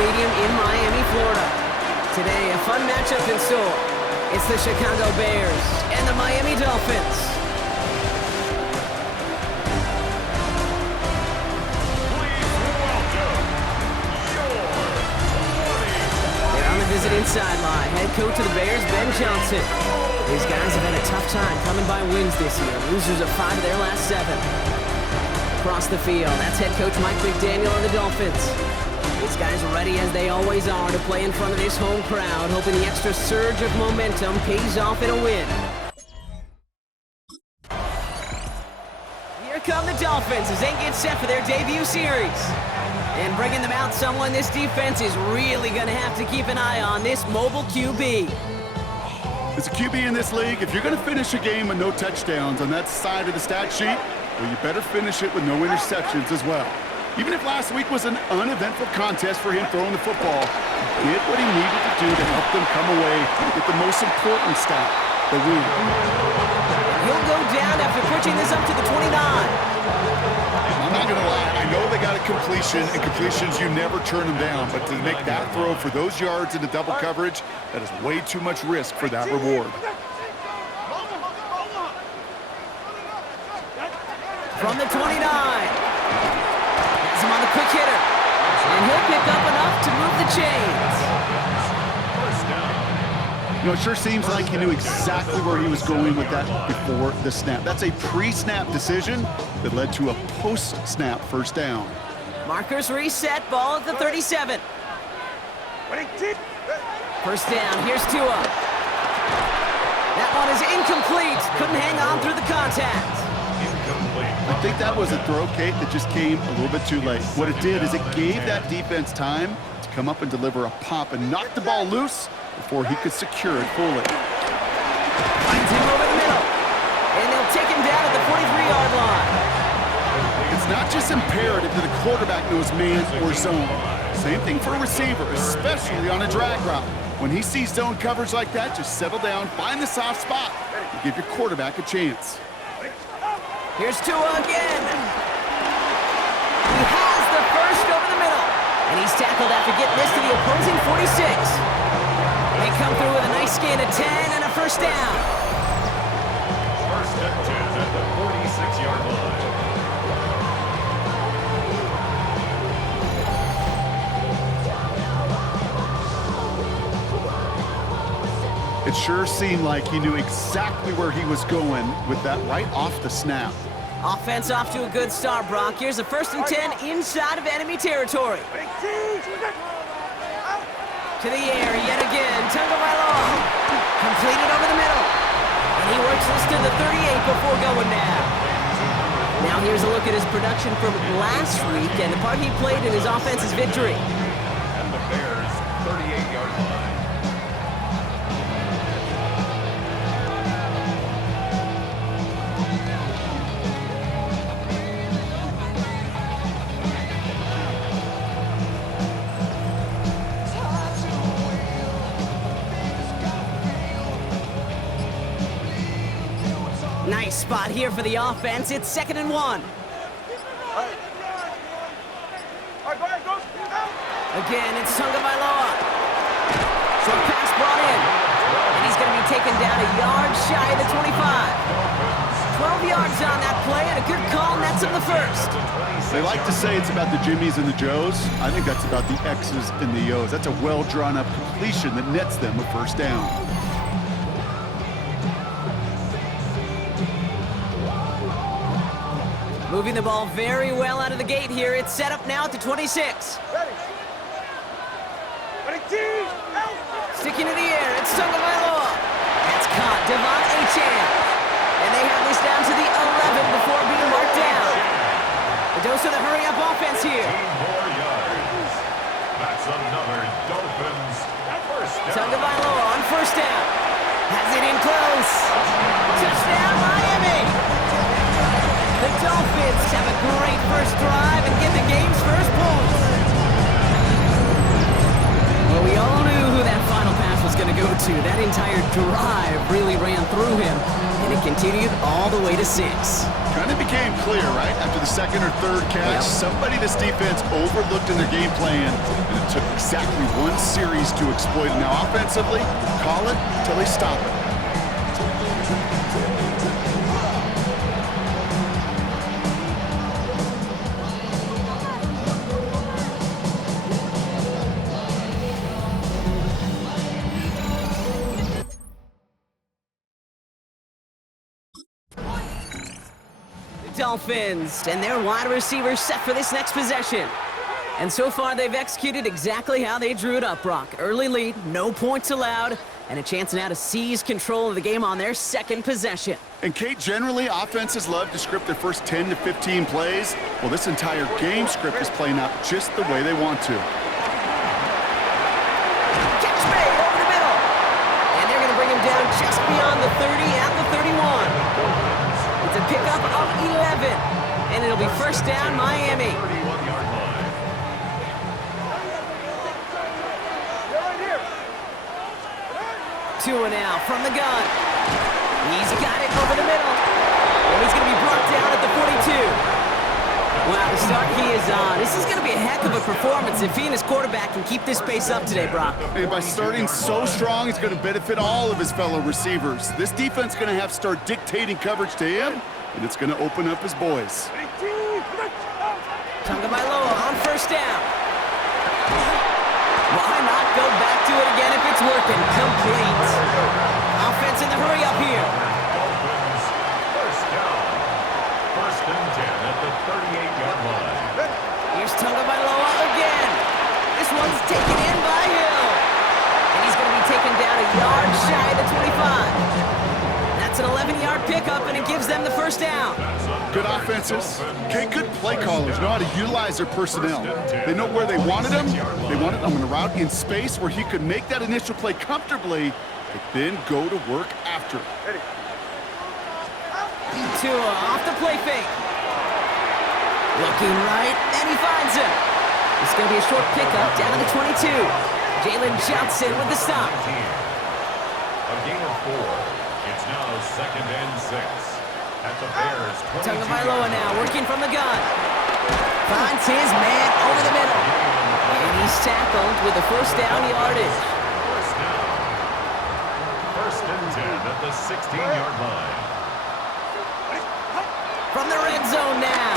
Stadium in Miami, Florida. Today, a fun matchup in store. It's the Chicago Bears and the Miami Dolphins. They're on the visiting sideline. Head coach of the Bears, Ben Johnson. These guys have had a tough time coming by wins this year. Losers of 5 of their last 7. Across the field, that's head coach Mike McDaniel of the Dolphins. These guys are ready, as they always are, to play in front of this home crowd, hoping the extra surge of momentum pays off in a win. Here come the Dolphins as they get set for their debut series. And bringing them out, someone this defense is really going to have to keep an eye on, this mobile QB. As a QB in this league, if you're going to finish a game with no touchdowns on that side of the stat sheet, well, you better finish it with no interceptions as well. Even if last week was an uneventful contest for him throwing the football, he did what he needed to do to help them come away with the most important stat, the win. He'll go down after pitching this up to the 29. I'm not going to lie, I know they got a completion, and completions, you never turn them down, but to make that throw for those yards into double coverage, that is way too much risk for that reward. From the 29. Him on the quick hitter, and he'll pick up enough to move the chains. You know, it sure seems like he knew exactly where he was going with that before the snap. That's a pre-snap decision that led to a post-snap first down. Markers reset, ball at the 37. First down, here's Tua. That one is incomplete. Couldn't hang on through the contact. I think that was a throw, Kate, that just came a little bit too late. What it did is it gave that defense time to come up and deliver a pop and knock the ball loose before he could secure it fully. Finds him over the middle, and they'll take him down at the 43-yard line. It's not just imperative that a quarterback knows man or zone. Same thing for a receiver, especially on a drag route. When he sees zone coverage like that, just settle down, find the soft spot, and give your quarterback a chance. Here's Tua again. He has the first over the middle. And he's tackled after getting this to the opposing 46. They come through with a nice gain of 10 and a first down. First and 10 at the 46-yard line. It sure seemed like he knew exactly where he was going with that right off the snap. Offense off to a good start, Brock. Here's a first and 10 inside of enemy territory. To the air yet again. Tagovailoa. Completed over the middle. And he works this to the 38 before going down. Now here's a look at his production from last week and the part he played in his offense's victory. And the Bears' 38-yard line. Nice spot here for the offense. It's 2nd and 1. Again, it's Tagovailoa. Short pass brought in. And he's going to be taken down a yard shy of the 25. 12 yards on that play and a good call, and that's in the first. They like to say it's about the Jimmies and the Joes. I think that's about the X's and the O's. That's a well-drawn-up completion that nets them a first down. Moving the ball very well out of the gate here. It's set up now at the 26. Sticking to the air, it's Tagovailoa. That's caught, Devon Achane. And they have this down to the 11 before being marked down. A dose of the hurry-up offense here. 10 more yards. That's another Dolphins first down. Tagovailoa on first down. Has it in close. Touchdown, Miami. The Dolphins have a great first drive and get the game's first points. Well, we all knew who that final pass was going to go to. That entire drive really ran through him, and it continued all the way to 6. Kind of became clear, right? After the second or third catch, somebody this defense overlooked in their game plan, and it took exactly one series to exploit it. Now, offensively, call it till they stop it. Dolphins and their wide receivers set for this next possession. And so far, they've executed exactly how they drew it up, Brock. Early lead, no points allowed, and a chance now to seize control of the game on their second possession. And Kate, generally, offenses love to script their first 10 to 15 plays. Well, this entire game script is playing out just the way they want to. Catch made over the middle. And they're going to bring him down just beyond the 30 at the 31. It's a pickup of 11, and it'll be first down, Miami. Tua now from the gun. He's got it over the middle, and he's going to be brought down at the 42. Wow, the start he is on. This is going to be a heck of a performance if he and his quarterback can keep this pace up today, Brock. And by starting so strong, he's going to benefit all of his fellow receivers. This defense is going to have to start dictating coverage to him, and it's going to open up his boys. Tagovailoa on first down. Why not go back to it again if it's working? Complete. Offense in the hurry up here. Dolphins, first down. First and 10 at the 38-yard line. Here's Tagovailoa again. This one's taken in by Hill. And he's going to be taken down a yard shy of the 25. That's an 11-yard pickup, and it gives them the first down. Good offenses. Okay, good play callers know how to utilize their personnel. They know where they wanted him. They wanted him in a route in space where he could make that initial play comfortably, but then go to work after. Tua off the play fake. Looking right, and he finds him. It's going to be a short pickup down to the 22. Jalen Johnson with the stop. A gain of 4. It's now second and 6 at the Bears. Tagovailoa now working from the gun. Finds his man over the middle. And he's tackled with the first down yardage. First down. First and 10 at the 16-yard line. From the red zone now.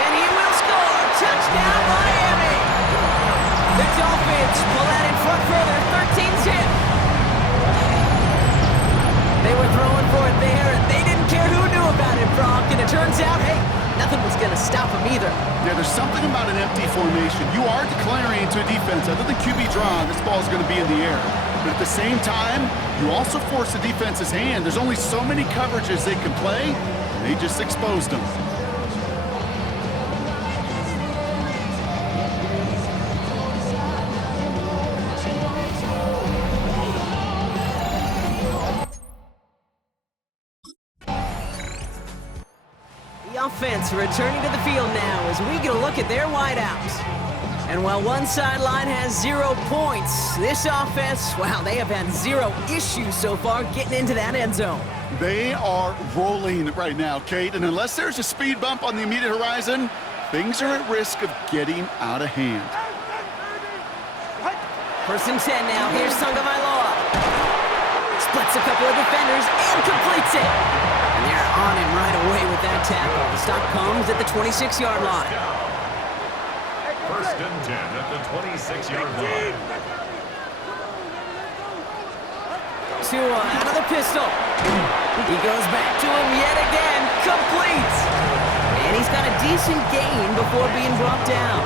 And he will score. Touchdown, Miami. The Dolphins pull out in front further, 13-10. They were throwing for it there, and they didn't care who knew about it, Brock. And it turns out, hey, nothing was going to stop them either. Yeah, there's something about an empty formation. You are declaring to a defense, other than QB draw, this ball is going to be in the air. But at the same time, you also force the defense's hand. There's only so many coverages they can play, and they just exposed them. Offense returning to the field now as we get a look at their wideouts. And while one sideline has 0 points, this offense, wow, they have had 0 issues so far getting into that end zone. They are rolling right now, Kate, and unless there's a speed bump on the immediate horizon, things are at risk of getting out of hand. First and 10 now. Here's Tagovailoa. Splits a couple of defenders and completes it. And they're on him right away with that tackle. The stop comes at the 26-yard line. First and 10 at the 26-yard line. Tua out of the pistol. He goes back to him yet again. Complete. And he's got a decent gain before being brought down.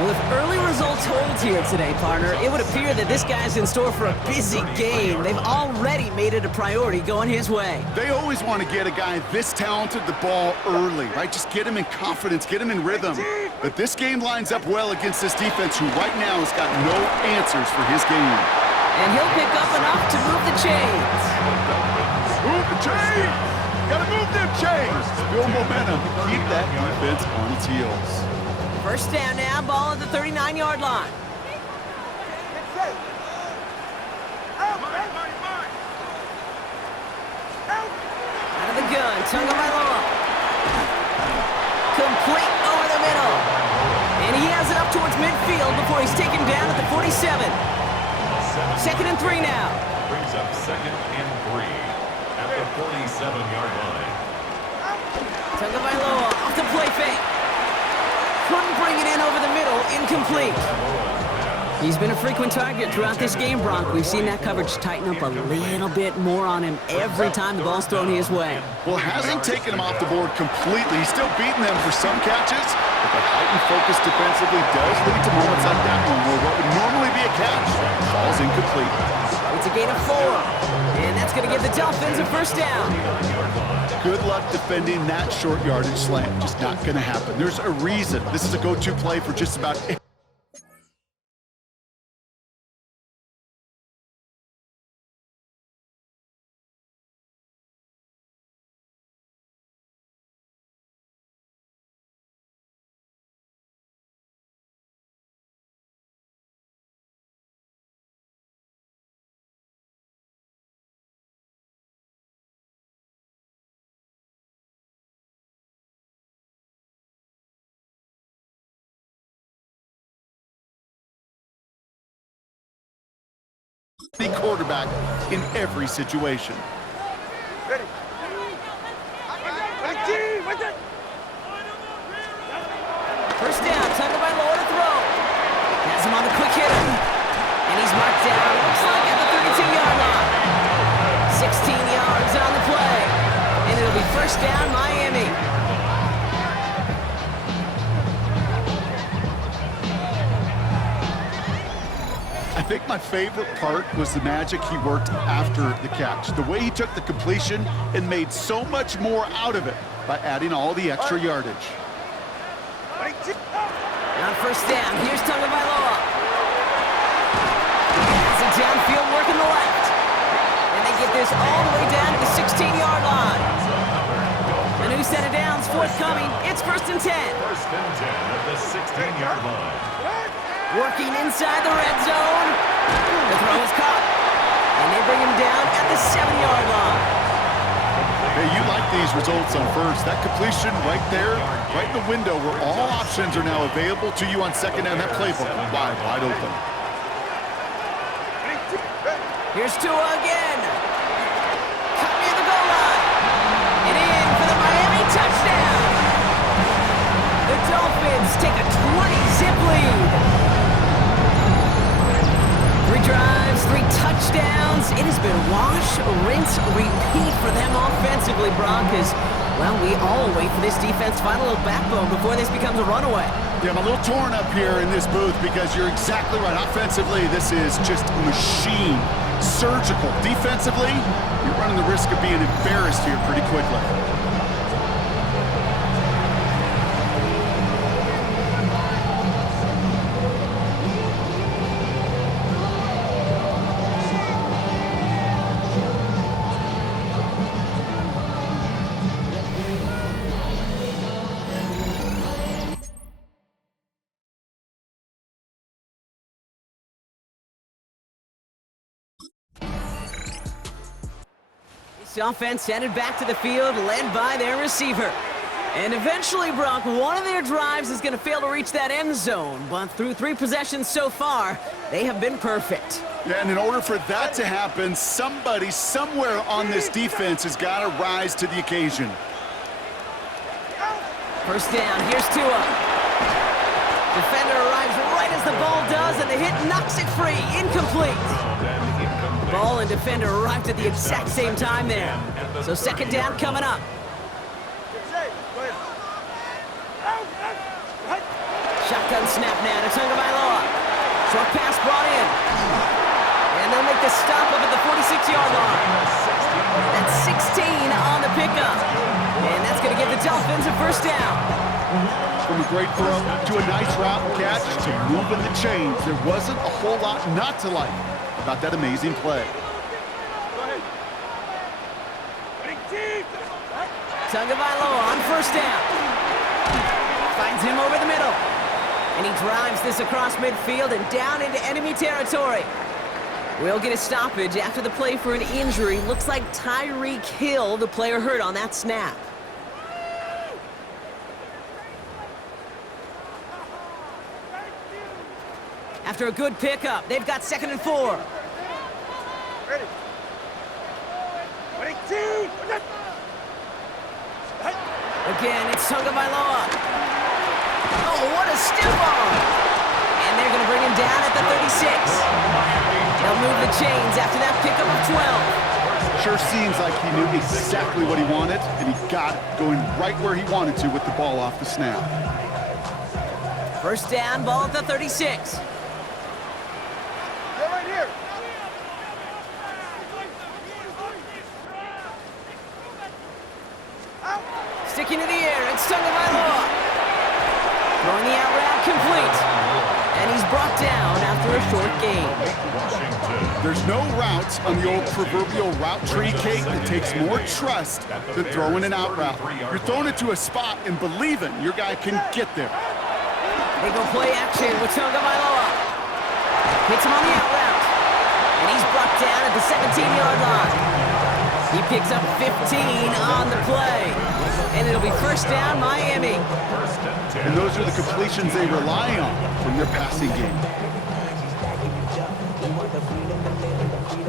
Well, if early results hold here today, partner, it would appear that this guy's in store for a busy game. They've already made it a priority going his way. They always want to get a guy this talented the ball early, right? Just get him in confidence, get him in rhythm. But this game lines up well against this defense who right now has got no answers for his game. And he'll pick up enough to move the chains. Move the chains! Gotta move them chains! Build momentum. Keep that defense on its heels. First down now, ball at the 39-yard line. Out of the gun, Tagovailoa. Complete over the middle. And he has it up towards midfield before he's taken down at the 47. 2nd and 3 now. Brings up 2nd and 3 at the 47-yard line. Tagovailoa off the play fake. Couldn't bring it in over the middle, incomplete. He's been a frequent target throughout this game, Bronk. We've seen that coverage tighten up a little bit more on him every time the ball's thrown his way. Well, hasn't taken him off the board completely. He's still beating them for some catches, but the heightened focus defensively does lead to moments like that one where what would normally be a catch falls incomplete. It's a gain of 4, and that's going to give the Dolphins a first down. Good luck defending that short yardage slant. Just not going to happen. There's a reason. This is a go-to play for just about the quarterback in every situation. Ready. First down, Tagovailoa to throw. Has him on the quick hitter. And he's marked down, looks like at the 32-yard line. 16 yards on the play. And it'll be first down, Miami. I think my favorite part was the magic he worked after the catch. The way he took the completion and made so much more out of it by adding all the extra yardage. On first down, here's Tagovailoa. Has it downfield, working the left. And they get this all the way down to the 16-yard line. A new set of downs forthcoming. It's 1st and 10. 1st and 10 at the 16-yard line. Working inside the red zone. The throw is caught. And they bring him down at the 7-yard line. Hey, you like these results on first. That completion right there, right in the window where all options are now available to you on second down. That playbook wide open. Here's Tua again. Cut near the goal line. And in for the Miami touchdown. The Dolphins take a 20-zip lead. 3 drives, 3 touchdowns. It has been wash, rinse, repeat for them offensively, Broncos. Well, we all wait for this defense to find a little backbone before this becomes a runaway. Yeah, I'm a little torn up here in this booth because you're exactly right. Offensively, this is just a machine. Surgical. Defensively, you're running the risk of being embarrassed here pretty quickly. This offense headed back to the field, led by their receiver. And eventually, Brock, one of their drives is going to fail to reach that end zone. But through 3 possessions so far, they have been perfect. Yeah, and in order for that to happen, somebody somewhere on this defense has got to rise to the occasion. First down, here's Tua. Defender arrives right as the ball does, and the hit knocks it free. Incomplete. Ball and defender arrived at the exact same time there. So second down coming up. Shotgun snap now to Tagovailoa. Short pass brought in. And they'll make the stop up at the 46-yard line. That's 16 on the pickup. And that's going to give the Dolphins a first down. From a great throw to a nice route and catch to moving the chains. There wasn't a whole lot not to like about that amazing play. Tagovailoa on first down. Finds him over the middle. And he drives this across midfield and down into enemy territory. We'll get a stoppage after the play for an injury. Looks like Tyreek Hill, the player hurt on that snap. After a good pickup, they've got 2nd and 4. Ready. Again, it's Tagovailoa. Oh, what a stiff arm! And they're going to bring him down at the 36. They'll move the chains after that pickup of 12. Sure seems like he knew exactly what he wanted, and he got it going right where he wanted to with the ball off the snap. First down, ball at the 36. Right here. Sticking to the air, it's Tagovailoa. Throwing the out route complete. And he's brought down after a short gain. There's no routes on the old proverbial route tree, Kate, that takes more trust than throwing an out route. You're throwing it to a spot and believing your guy can get there. They go play action with Tagovailoa. Hits him on the out route. And he's brought down at the 17-yard line. He picks up 15 on the play. And it'll be first down, Miami. And those are the completions they rely on from their passing game.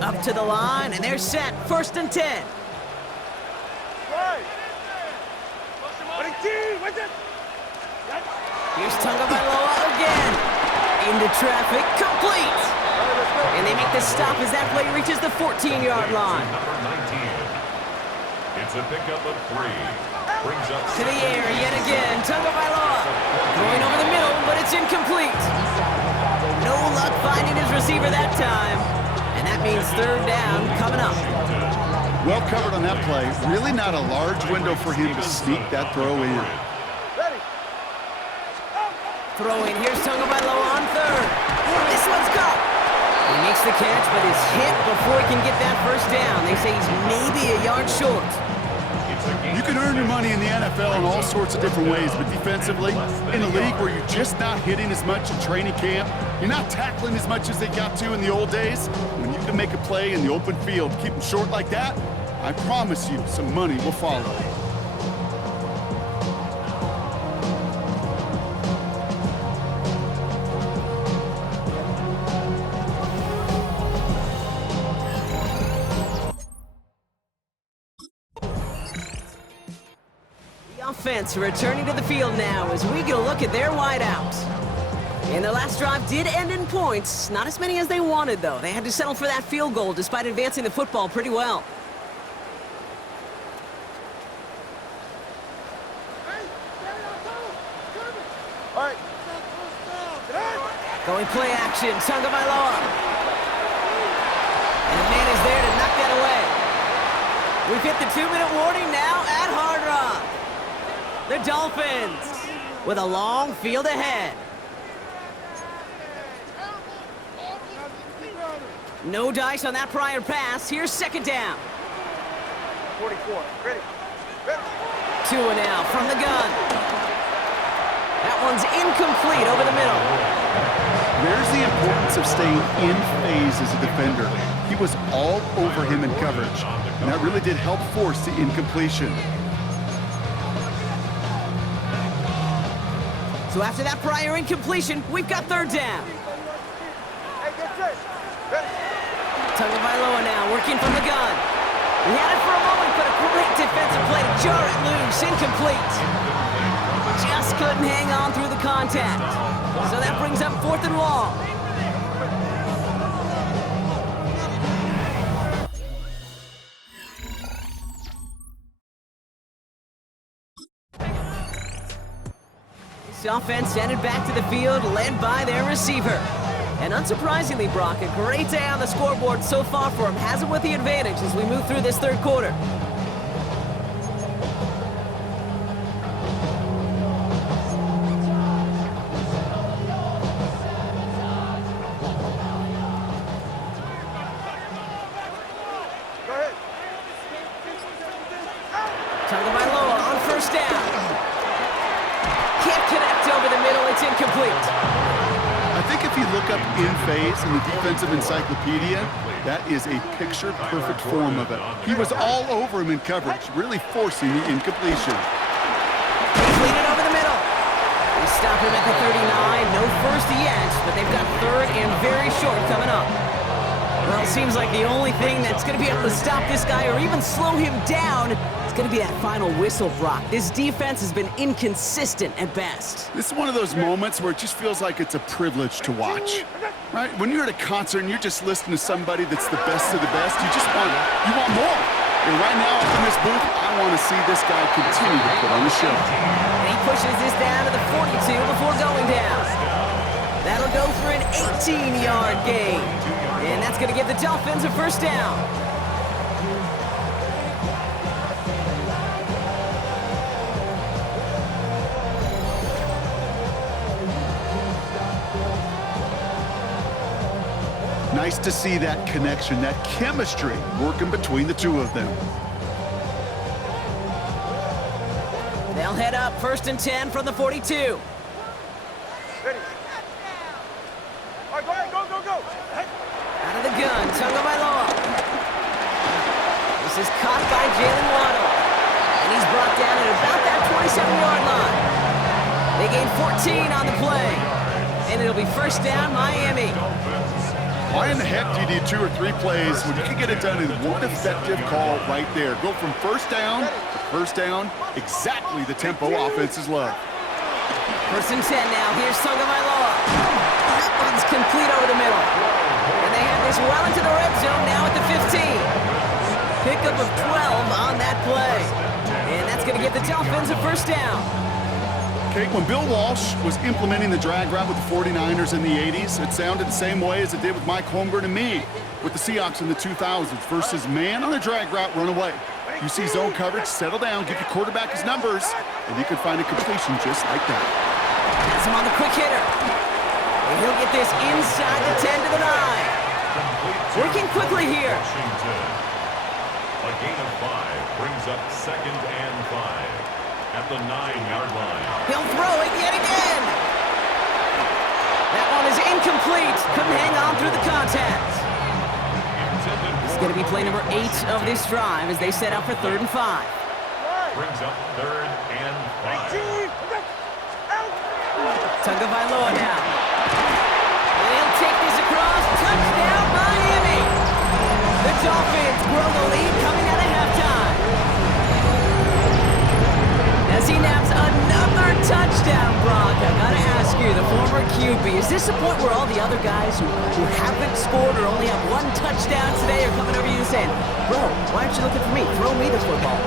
Up to the line, and they're set. 1st and 10. Here's Tagovailoa again. Into traffic, complete. And they make the stop as that play reaches the 14-yard line. It's a pickup of 3. Brings up To the air yet again, Tagovailoa. Going over the middle, but it's incomplete. No luck finding his receiver that time. And that means 3rd down coming up. Well covered on that play. Really not a large window for him to sneak that throw in. Throwing, here's Tagovailoa on 3rd. This one's caught. He makes the catch, but is hit before he can get that first down. They say he's maybe a yard short. You can earn your money in the NFL in all sorts of different ways, but defensively, in a league where you're just not hitting as much in training camp, you're not tackling as much as they got to in the old days, when you can make a play in the open field, keep them short like that, I promise you some money will follow. Offense returning to the field now as we get a look at their wideouts. And their last drive did end in points. Not as many as they wanted, though. They had to settle for that field goal despite advancing the football pretty well. All right. Going play action, Tagovailoa. And the man is there to knock that away. We've hit the 2-minute warning now at Hard Rock. The Dolphins with a long field ahead. No dice on that prior pass. Here's 2nd down. 44. Ready. Tua now from the gun. That one's incomplete over the middle. There's the importance of staying in phase as a defender. He was all over him in coverage, and that really did help force the incompletion. So after that prior incompletion, we've got 3rd down. Hey, get set. Ready. Tagovailoa now working from the gun. He had it for a moment, but a great defensive play to jar it loose. Incomplete. Just couldn't hang on through the contact. So that brings up 4th and long. This offense headed back to the field, led by their receiver. And unsurprisingly, Brock, a great day on the scoreboard so far for him. Has it with the advantage as we move through this 3rd quarter. Go ahead. Tagovailoa on 1st down. Can't connect over the middle, it's incomplete. I think if he you look up in phase in the defensive encyclopedia, that is a picture-perfect form of it. He was all over him in coverage, really forcing the incompletion. Complete it over the middle. They stop him at the 39. No first yet, but they've got third and very short coming up. Well, it seems like the only thing that's going to be able to stop this guy or even slow him down is going to be that final whistle, Brock. This defense has been inconsistent at best. This is one of those moments where it just feels like it's a privilege to watch, right? When you're at a concert and you're just listening to somebody that's the best of the best, you want more. And right now up in this booth, I want to see this guy continue to put on the show. And he pushes this down to the 42 before going down. That'll go for an 18-yard gain. And that's going to give the Dolphins a first down. Nice to see that connection, that chemistry working between the two of them. They'll head up first and 10 from the 42. Ready. All right, go ahead, go. Hey. Out of the gun, Tagovailoa. This is caught by Jalen Waddle. And he's brought down at about that 27-yard line. They gain 14 on the play. And it'll be first down, Miami. Why in the heck do you need 2 or 3 plays when you can get it done in one effective call right there? Go from first down to first down, exactly the tempo offenses love. First and 10 now. Here's Tagovailoa. That one's complete over the middle. And they have this well into the red zone now at the 15. Pickup of 12 on that play. And that's going to give the Dolphins a first down. Okay, when Bill Walsh was implementing the drag route with the 49ers in the 80s, it sounded the same way as it did with Mike Holmgren and me with the Seahawks in the 2000s versus man on the drag route, run away. You see zone coverage, settle down, give your quarterback his numbers, and you can find a completion just like that. Has him on the quick hitter. And he'll get this inside the 10 to the 9. Working quickly here. A gain of 5 brings up second and 5 at the 9-yard line. He'll throw it yet again. That one is incomplete. Couldn't hang on through the contact. It's going to be play number 8 of this drive as they set up for 3rd and 5. Brings up 3rd and 5. Tagovailoa now. And he'll take this across. Touchdown, Miami. The Dolphins grow the lead coming out of halftime. As he naps another touchdown, Brock. I gotta ask you, the former QB, is this the point where all the other guys who haven't scored or only have 1 touchdown today are coming over you and saying, bro, why aren't you looking for me? Throw me the football.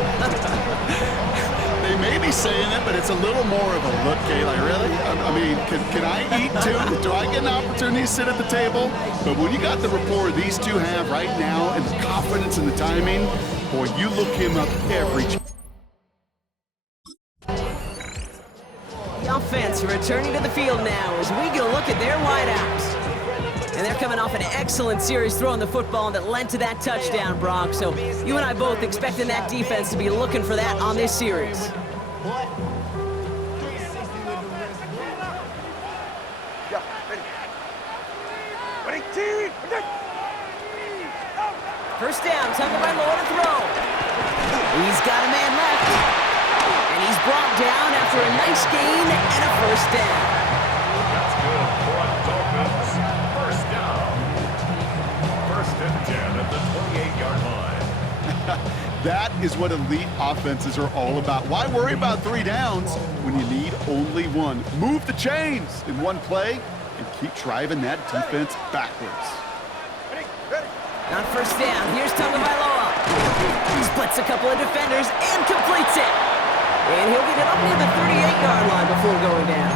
They may be saying it, but it's a little more of a look, Kayla, really? I mean, can I eat too? Do I get an opportunity to sit at the table? But when you got the rapport these two have right now and the confidence and the timing, boy, you look him up every chance. The offense returning to the field now as we get a look at their wideouts. And they're coming off an excellent series throwing the football that led to that touchdown, Brock. So you and I both expecting that defense to be looking for that on this series. Yeah, ready. Ready, First down, Tagovailoa to throw. He's got a man left. And he's brought down after a nice gain and a first down. That's good for a Dolphins. First down. First and 10 at the 28-yard line. That is what elite offenses are all about. Why worry about 3 downs when you need only 1? Move the chains in one play and keep driving that defense backwards. ready. On first down, here's Tagovailoa. He splits a couple of defenders and completes it. And he'll get it up near the 38-yard line before going down.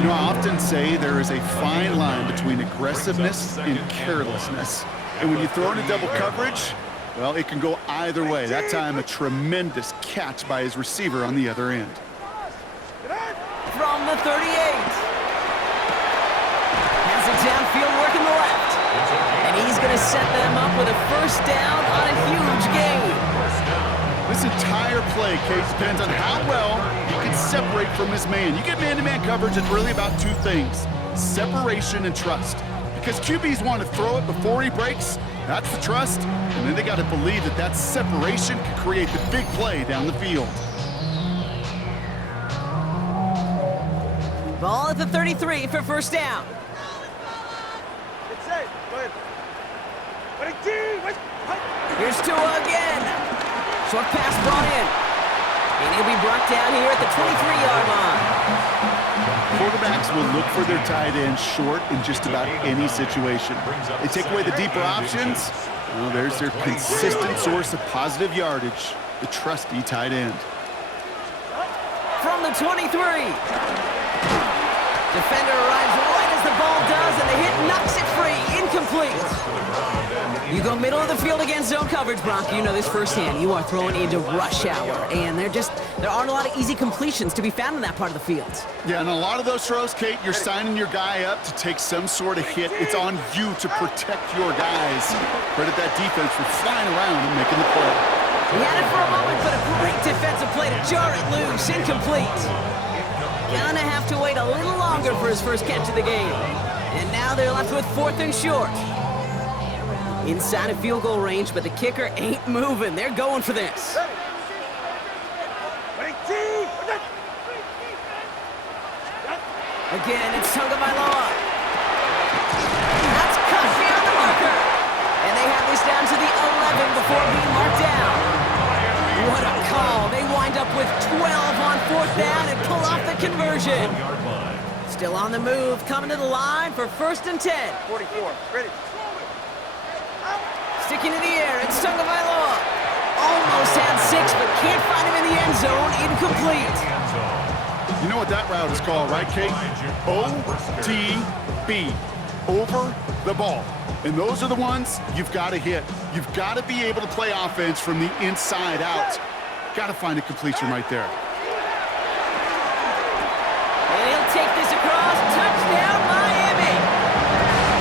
You know, I often say there is a fine line between aggressiveness and carelessness. And when you throw into double coverage, well, it can go either way. That time, a tremendous catch by his receiver on the other end. From the 38. Has it downfield working the left. And he's going to set them up with a first down on a huge gain. This entire play, Kate, depends on how well he can separate from his man. You get man-to-man coverage, it's really about two things, separation and trust. Because QBs want to throw it before he breaks, that's the trust, and then they got to believe that that separation can create the big play down the field. Ball at the 33 for first down. It's safe. Go ahead. Ready, team. Here's Tua again. Short pass brought in. And he'll be brought down here at the 23-yard line. Quarterbacks will look for their tight end short in just about any situation. They take away the deeper options. Well, there's their consistent source of positive yardage, the trusty tight end. From the 23. Defender arrives right as the ball does, and the hit knocks it free. Incomplete. You go middle of the field against zone coverage, Bronco. You know this firsthand. You are throwing into rush hour, and there aren't a lot of easy completions to be found in that part of the field. Yeah, and a lot of those throws, Kate, you're signing your guy up to take some sort of hit. It's on you to protect your guys. Credit that defense for flying around and making the play. He had it for a moment, but a great defensive play to jar it loose. Incomplete. Gonna have to wait a little longer for his first catch of the game. And now they're left with 4th and short. Inside of field goal range, but the kicker ain't moving. They're going for this. Ready, team. Again, it's Tagovailoa. That's cut beyond the marker. And they have this down to the 11 before being marked down. What a call. They wind up with 12 on 4th down and pull off the conversion. Still on the move, coming to the line for 1st and 10. 44. Ready. Sticking in the air, it's Tagovailoa. Almost had 6, but can't find him in the end zone. Incomplete. You know what that route is called, right, Kate? OTB. Over the ball. And those are the ones you've got to hit. You've got to be able to play offense from the inside out. Got to find a completion right there. And he'll take this across. Touchdown, Miami.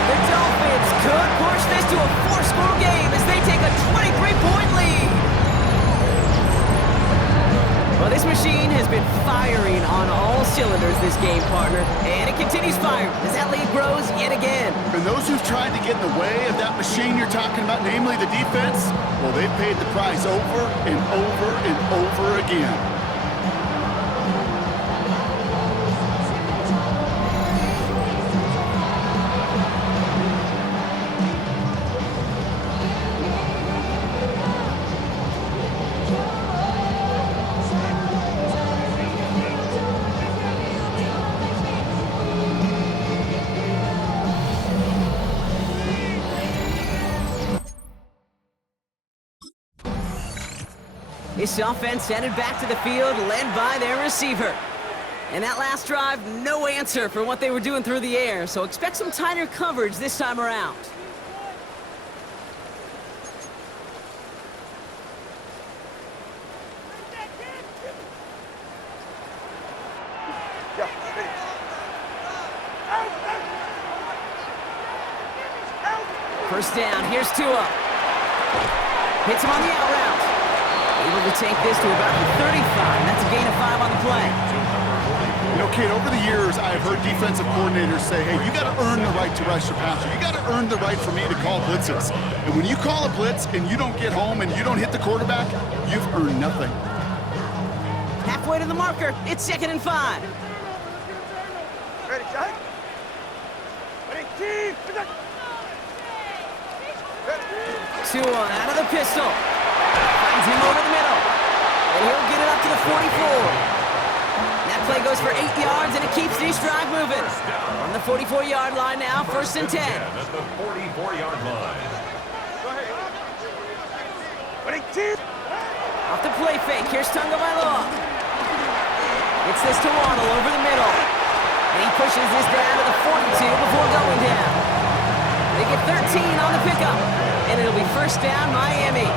The Dolphins could push this to a 4-score game as they take a 23-point lead. Well, this machine has been firing on all cylinders this game, partner. And it continues firing as that lead grows yet again. And those who've tried to get in the way of that machine you're talking about, namely the defense, well, they've paid the price over and over and over again. This offense headed back to the field, led by their receiver. And that last drive, no answer for what they were doing through the air, so expect some tighter coverage this time around. Yeah, ready. First down, here's Tua. Hits him on the out route. Able to take this to about the 35. That's a gain of 5 on the play. You know, Kate, over the years, I've heard defensive coordinators say, hey, you got to earn the right to rush your passer. You got to earn the right for me to call blitzes. And when you call a blitz and you don't get home and you don't hit the quarterback, you've earned nothing. Halfway to the marker. It's 2nd and 5. Ready, shot. Ready, team. Tua out of the pistol. Finds him over the middle. And he'll get it up to the 44. That play goes for 8 yards, and it keeps this drive moving. On the 44-yard line now, 1st and 10. At the 44-yard line. Go ahead. Ready, team. Off the play fake. Here's Tagovailoa. Gets this to Waddle over the middle. And he pushes this down to the 42 before going down. They get 13 on the pickup. And it'll be 1st down, Miami.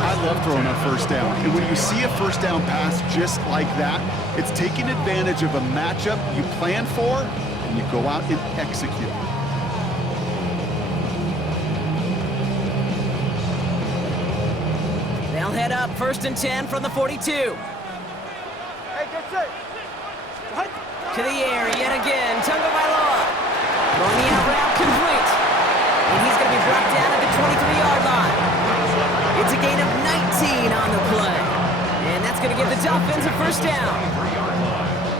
I love throwing on 1st down. And when you see a 1st down pass just like that, it's taking advantage of a matchup you plan for, and you go out and execute. They'll head up 1st and 10 from the 42. Hey, get set. Right. To the air yet again. Tagovailoa. Throwing the out route complete. And he's going to be brought down at the 23-yard line. It's a gain of 19 on the play. And that's going to give the Dolphins a first down.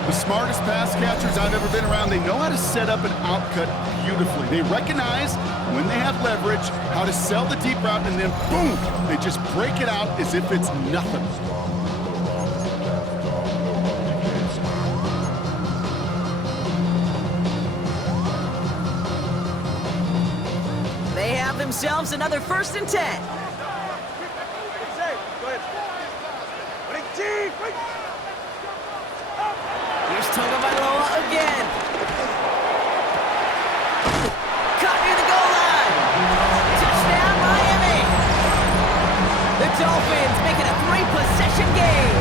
The smartest pass catchers I've ever been around, they know how to set up an outcut beautifully. They recognize when they have leverage, how to sell the deep route, and then boom, they just break it out as if it's nothing. They have themselves another 1st and 10. Get set. Go ahead. Wait, team. Wait. Here's Tagovailoa again. Caught near the goal line. Touchdown, Miami. The Dolphins make it a 3-possession game.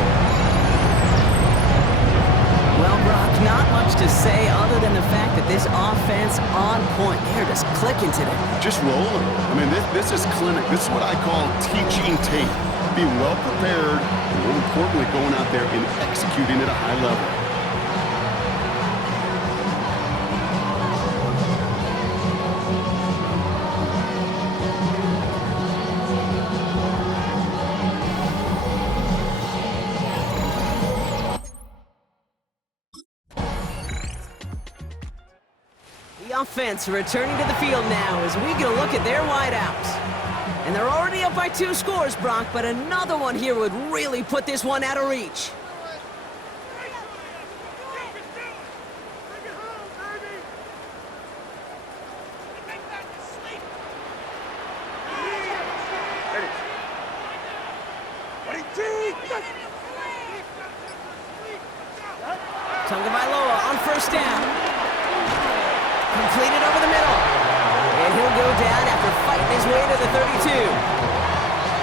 Well, Brock, not much to say other than the fact that this offense on point. They're just clicking today. Just rolling. I mean, this is clinic. This is what I call teaching tape. Being well prepared, and more importantly, going out there and executing at a high level. The offense returning to the field now as we get a look at their wideouts. And they're already up by 2 scores, Brock, but another one here would really put this one out of reach. Ready. Ready, team. Tagovailoa on 1st down. Completed over the middle. And he'll go down after fighting his way to the 32.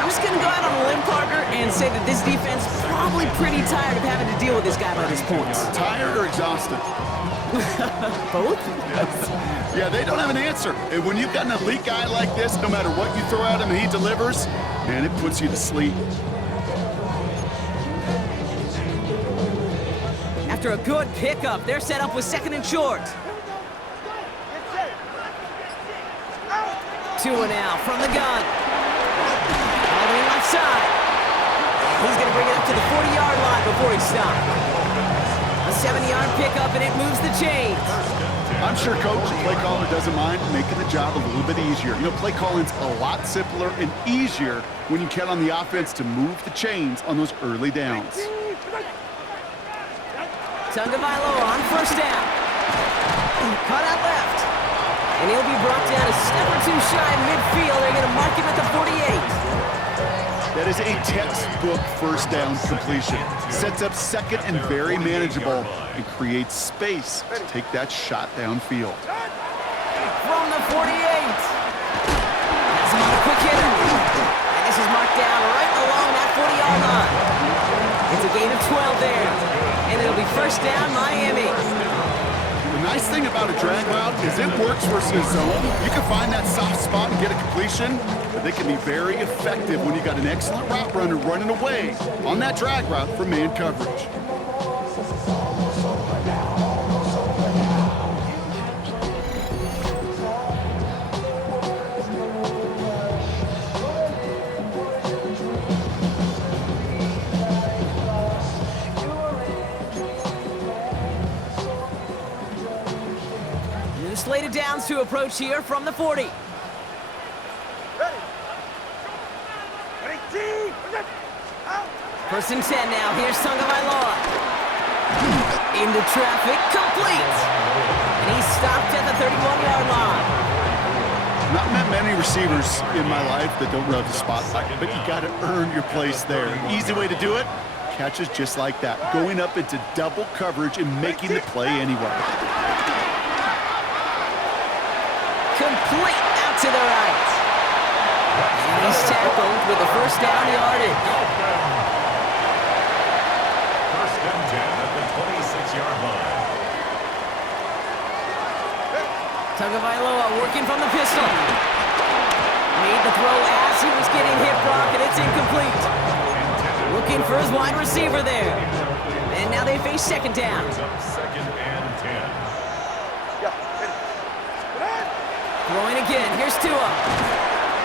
I'm just going to go out on a limb, Parker, and say that this defense is probably pretty tired of having to deal with this guy by this point. Tired or exhausted? Both? Yeah, they don't have an answer. And when you've got an elite guy like this, no matter what you throw at him, he delivers, man, it puts you to sleep. After a good pickup, they're set up with 2nd and short. Get set. Out. 2 and out from the gun. All the way left side. He's going to bring it up to the 40-yard line before he stops. A 7-yard pickup, and it moves the chains. I'm sure coach and play caller doesn't mind making the job a little bit easier. You know, play calling's a lot simpler and easier when you count on the offense to move the chains on those early downs. Tagovailoa on 1st down. Caught out left. And he'll be brought down a step or 2 shy of midfield. They're going to mark him at the 48. That is a textbook 1st down completion. Sets up 2nd and very manageable and creates space to take that shot downfield. From the 48. That's him on a quick hitter. And this is marked down right along that 40-yard line. It's a gain of 12 there. And it'll be 1st down, Miami. The nice thing about a drag route is it works versus zone. You can find that soft spot and get a completion, but they can be very effective when you got an excellent route runner running away on that drag route for man coverage. Slated downs to approach here from the 40. Ready. Ready, team. Out. 1st and 10 now. Here's Tagovailoa. Into traffic, complete. And he's stopped at the 31-yard line. Not met many receivers in my life that don't love the spotlight, but you got to earn your place there. Easy way to do it, catches just like that, going up into double coverage and making the play anyway. Complete out to the right. And he's tackled with a 1st down yardage. 1st and 10 at the 26-yard line. Tagovailoa working from the pistol. Made the throw as he was getting hit, Brock, and it's incomplete. Looking for his wide receiver there. And now they face second down. Brings up second and 10. Yeah, hit it. Throwing again. Here's Tua.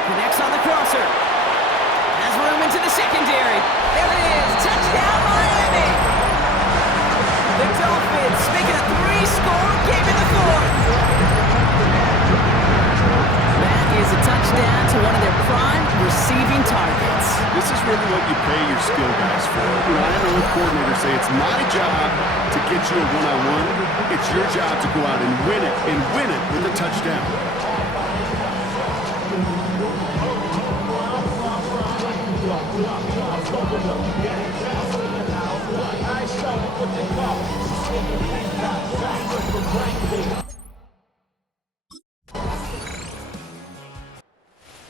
Connects on the crosser. Has room into the secondary. There it is. Touchdown, Miami. The Dolphins making a 3-score game in the fourth. That is a touchdown to one of their prime receiving targets. This is really what you pay your skill guys for. You know, I know with coordinators say it's my job to get you a one-on-one. It's your job to go out and win it with a touchdown.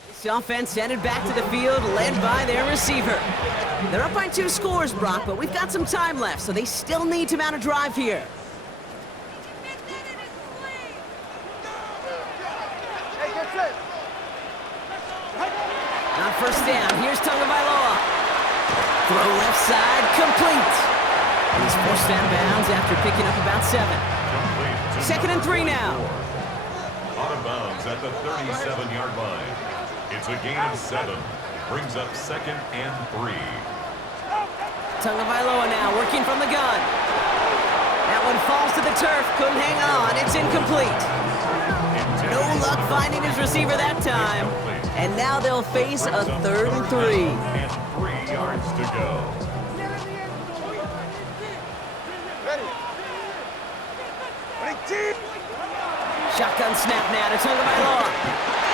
This offense headed back to the field, led by their receiver. They're up by 2 scores, Brock, but we've got some time left, so they still need to mount a drive here. Hey, get set. On first down, here's Tagovailoa. Throw left side, complete. And he's forced out of bounds after picking up about 7. Complete to Second and 3 now. out of bounds at the 37-yard line. It's a gain of 7. Brings up second and 3. Tagovailoa now working from the gun. That one falls to the turf, couldn't hang on, it's incomplete. No luck finding his receiver that time. And now they'll face a 3rd and 3. And 3 yards to go. Ready. Ready, team. Shotgun snap now to Tagovailoa.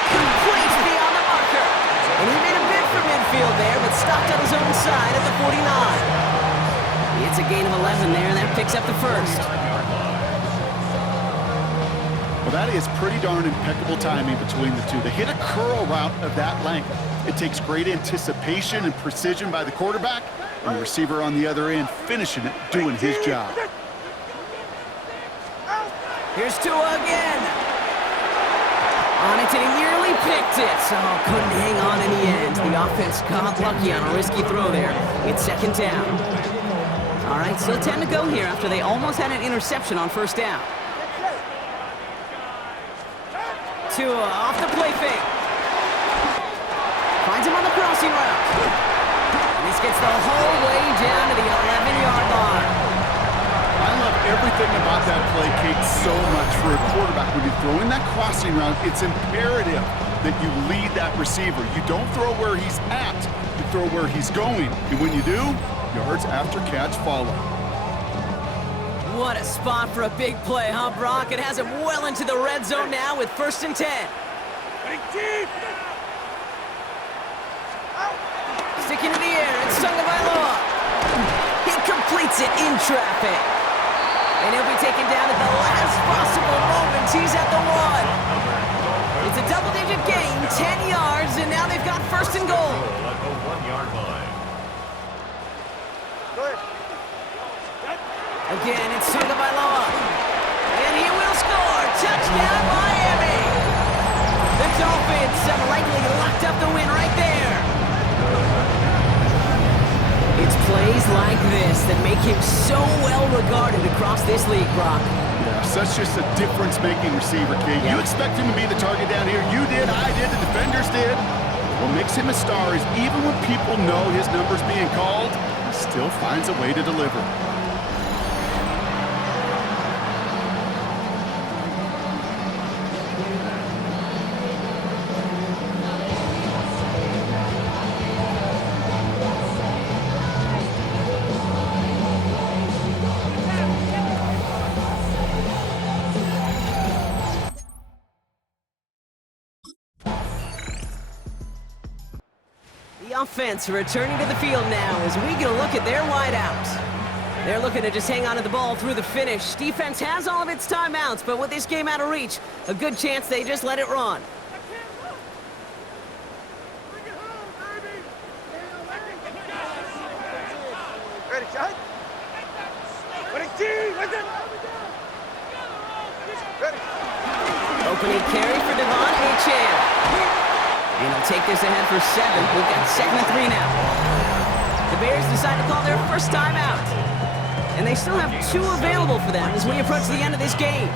Complete beyond the marker. And he made a bid for midfield there, but stopped on his own side at the 49. It's a gain of 11 there, and that picks up the first. Well, that is pretty darn impeccable timing between the two. They hit a curl route of that length. It takes great anticipation and precision by the quarterback, and the receiver on the other end finishing it, doing his job. Here's Tua again. On it, and he nearly picked it. So couldn't hang on in the end. The offense got lucky on a risky throw there. It's second down. All right, still 10 to go here after they almost had an interception on first down. Tua off the play fake. Finds him on the crossing route. And this gets the whole way down to the 11-yard line. I love everything about that play, Kate, so much for a quarterback. When you're throwing that crossing route, it's imperative that you lead that receiver. You don't throw where he's at, you throw where he's going. And when you do, yards after catch follow. What a spot for a big play, huh, Brock? It has him well into the red zone now with 1st and 10. Ready, team. Sticking in the air, it's Tagovailoa. He completes it in traffic. And he'll be taken down at the last possible moment. He's at the 1. It's a double-digit gain, 10 yards, and now they've got 1st and goal. At the 1-yard line. Go ahead. Again, it's Tagovailoa. And he will score. Touchdown, Miami. The Dolphins have likely locked up the win right there. It's plays like this that make him so well regarded across this league, Brock. Yeah, such just a difference-making receiver, Kate. Yeah. You expect him to be the target down here. You did, I did, the defenders did. What makes him a star is even when people know his number's being called, he still finds a way to deliver. The offense returning to the field now as we get a look at their wideouts. They're looking to just hang on to the ball through the finish. Defense has all of its timeouts, but with this game out of reach, a good chance they just let it run. Ready, shot. Ready, team. Listen. Ready. Opening carry for Devon Achane. And he'll take this ahead for 7. We've got 2nd and 3 now. The Bears decide to call their first timeout. And they still have 2 available for them as we approach the end of this game.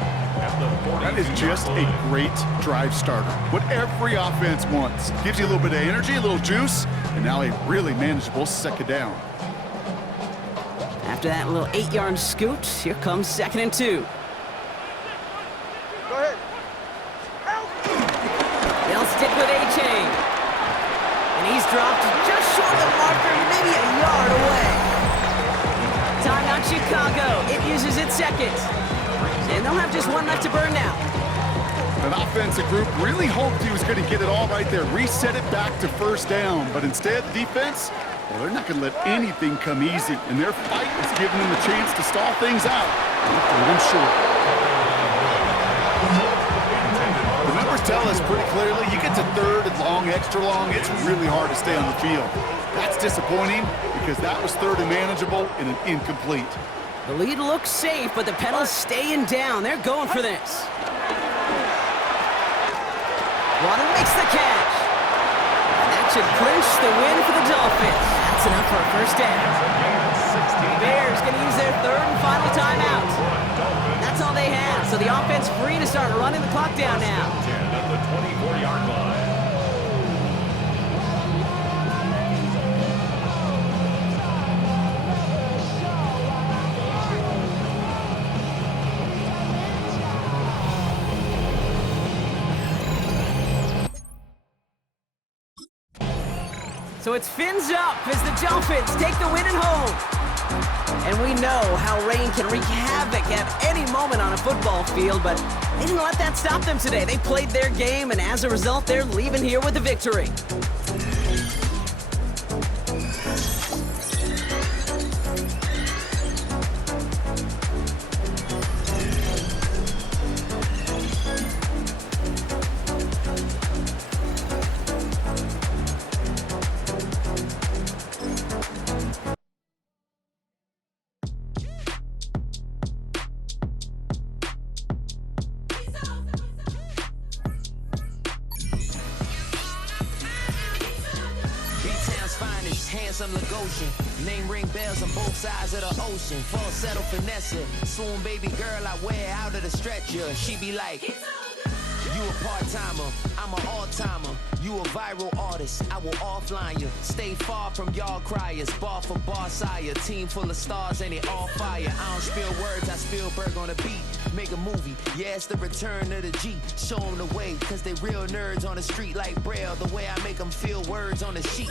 That is just a great drive starter. What every offense wants. Gives you a little bit of energy, a little juice, and now a really manageable second down. After that little 8-yard scoot, here comes 2nd and 2. Go ahead. They'll stick with A-Chain. And he's dropped just short of the marker, maybe a yard away. Timeout Chicago. It uses its second. And they'll have just 1 left to burn now. An offensive group really hoped he was going to get it all right there, reset it back to first down. But instead, the defense, well, they're not going to let anything come easy. And their fight is giving them a chance to stall things out. And them short. The numbers tell us pretty clearly, you get to 3rd and long, extra long, it's really hard to stay on the field. That's disappointing because that was 3rd and manageable and an incomplete. The lead looks safe, but the pedal's staying down. They're going for this. Waddle makes the catch. And that should clinch the win for the Dolphins. That's enough for a first down. Bears going to use their 3rd and final timeout. That's all they have, so the offense free to start running the clock down now. 10 at the 24-yard line. So it's fins up as the Dolphins take the win at home. And we know how rain can wreak havoc at any moment on a football field, but they didn't let that stop them today. They played their game, and as a result, they're leaving here with a victory. Handsome Lagosian, name ring bells on both sides of the ocean. Full settle finesse, swoon baby girl I wear out of the stretcher. She be like, you a part-timer, I'm an all-timer. You a viral artist, I will offline you. Stay far from y'all criers, bar for bar sire. Team full of stars and it all fire. I don't spill words, I spill Berg on a beat. Make a movie, yeah, it's the return of the G. Show them the way, cause they real nerds on the street like Braille. The way I make them feel words on the sheet.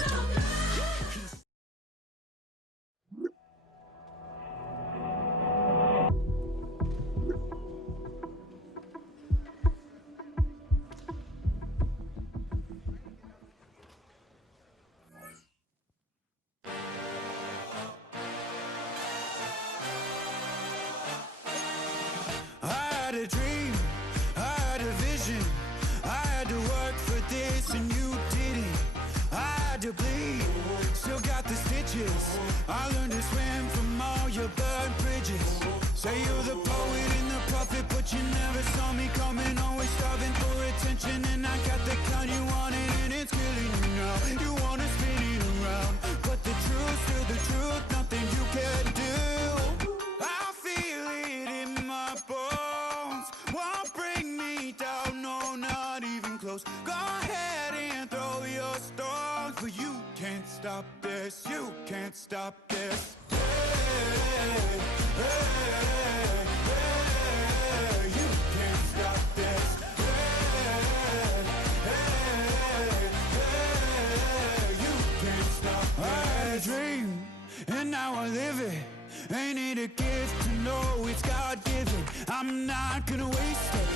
had a dream, I had a vision. I had to work for this and you didn't. I had to bleed, still got the stitches. I learned to swim from all your burnt bridges. Say you're the poet and the prophet, but you never saw me coming. Always starving for attention, and I got the kind you wanted, and it's killing you now. You wanna spin it around, but the truth's still the truth. Nothing you can do. I feel it in my bones. Won't bring me down, no, not even close. Go ahead and throw your stones, but you can't stop this. You can't stop this. Hey, hey, hey, you can't stop this. Hey, hey, hey, you can't stop this. I had a dream, and now I live it. Ain't it a gift to know it's God-given? I'm not gonna waste it.